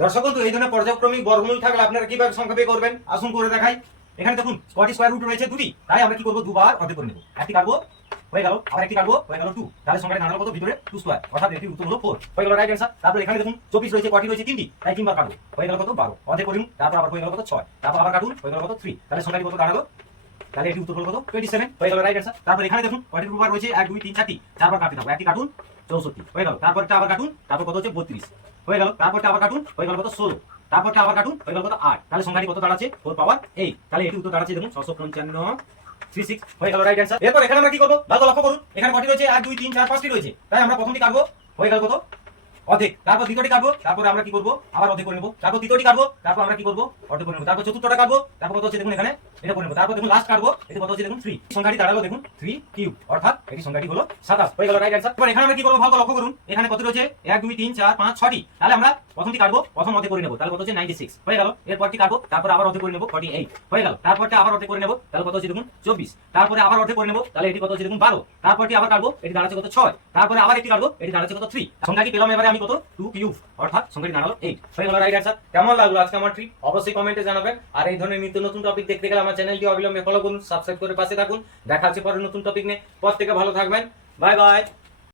দর্শক বন্ধু, এই ধরনের পর্যায়ক্রমিক বর্গমূল থাকলে আপনারা কিভাবে সংখ্যা বের করবেন আসুন করে দেখাই। এখানে দেখুন কটি স্কয়ার রুট রয়েছে দুটি, তাই আমরা কি করবো দুবার অর্ধেক করে নেব। একটি কাটবো, হয়ে গেল, আবার একটি কাটবো, হয়ে গেল 2, তাহলে সংখ্যাটা দাঁড়ালো কত ভিতরে 2 স্কয়ার, অর্থাৎ এটির উত্তর হলো 4, হয়ে গেল রাইট অ্যান্সার। তারপর এখানে দেখুন 24 রয়েছে, কটি রয়েছে তিনটি, তাই তিনবার কাটবো, হয়ে গেল কত 12, অর্ধেক করুন, তারপর আবার হয়ে গেল কত 6, তারপর আবার কাটুন, হয়ে গেল কত 3, তাহলে সংখ্যাটি কত দাঁড়ালো, তাহলে এটি উত্তর হলো কত 27, হয়ে গেল রাইট অ্যান্সার। তারপর এখানে দেখুন কয়টি রুট রয়েছে 1 2 3 4টি, চারবার কাটতে থাকবো, একটি কাটুন 64, হয়ে গেল, তারপরটা আবার কাটুন, তারপর কত হচ্ছে 32, হয়ে গেল, তারপরটা আবার কাটুন, হয়ে গেল কত 16, তারপরটা আবার কাটুন, হয়ে গেল কত 8, তাহলে সংখ্যাটি কত দাঁড়াচ্ছে 4 পাওয়ার 8, তাহলে এটি উত্তর দাঁড়াচ্ছে দেখুন 655 36, হয়ে গেল রাইট অ্যান্সার। এরপর এখানে আমরা কি করবো ভালো লক্ষ্য করুন, এখানে কটি রয়েছে 1 2 3 4 5টি রয়েছে, তাই আমরা প্রথমটি কাটবো, হয়ে গেল কত অর্ধেক, তারপর দ্বিতীয়টি কাটবো, তারপর আমরা কি করবো আবার অর্ধেক করে নেবো, তারপর তৃতীয়টি কাটবো, তারপর আমরা কি করবো অর্ধেক করে নেবো, তারপর চতুর্থটা কাটবো, তারপর কত হচ্ছে দেখুন এখানে এটা করে নেবো, তারপর দেখুন লাস্ট কাটবো, এটি কত হচ্ছে দেখুন 3, সংখ্যাটি দাঁড়ালো দেখুন 3 কিউব, অর্থাৎ এটি সংখ্যাটি হলো 27, হয়ে গেল রাইট অ্যান্সার। এবার এখানে আমরা কি করবো ভালো লক্ষ্য করুন, এখানে কত রয়েছে 1 2 3 4 5 6টি, তাহলে আমরা প্রথমটি কাটবো, প্রথম অর্ধেক করে নেবো, তাহলে কত হচ্ছে 96, হয়ে গেল, এরপরটি কাটবো, তারপর আবার অর্ধেক করে নেবো 48, হয়ে গেল, তারপরটা আবার অর্ধেক করে নেবো, তাহলে কত হচ্ছে দেখুন 24, তারপরে আবার অর্ধেক করে নেবো, তাহলে এটি কত হচ্ছে দেখুন 12, তারপরটি আবার কাটবো, এটি দাঁড়াচ্ছে কত 6, তারপরে আবার একটি কাটবো, এটি দাঁড়াচ্ছে কত 3, সংখ্যাটি পেলাম এবারে আমি কত 2 কিউব, অর্থাৎ সংখ্যাটি দাঁড়ালো 8, হয়ে গেল রাইট অ্যান্সার। কেমন লাগলো আজকে আমার ট্রিক অবশ্যই কমেন্টে জানাবেন, আর এই ধরনের নিত্য নতুন টপিক দেখতে গেলে আমার চ্যানেলটি অবিলম্বে ফলো করুন, সাবস্ক্রাইব করে পাশে থাকুন। দেখা হচ্ছে পরে নতুন টপিক নিয়ে, পর থেকে ভালো থাকবেন, বাই বাই।